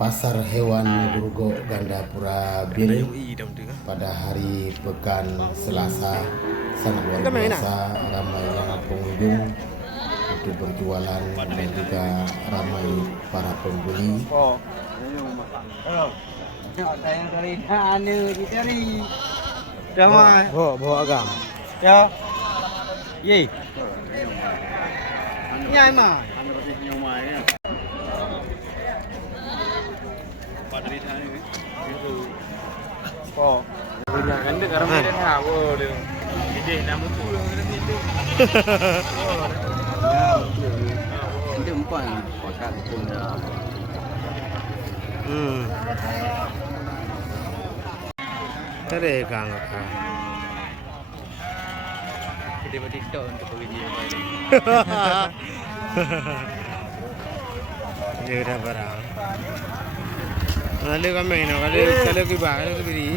Pasar Hewan Grogol Gandapura Biring pada hari pekan Selasa sangat luar biasa, ramainya pengunjung untuk berjualan dan juga ramai para pembeli. Bawa agam. Ya. Ye. Nyai mah. Oh. Kan dia karena dia tahu dia. Ide nama tu yang dia itu. Dia empat pakai pun dah. Tadi kang. Dia buat TikTok untuk video ni. Dia dah barang. Lalu kami nak, kalau kita beri.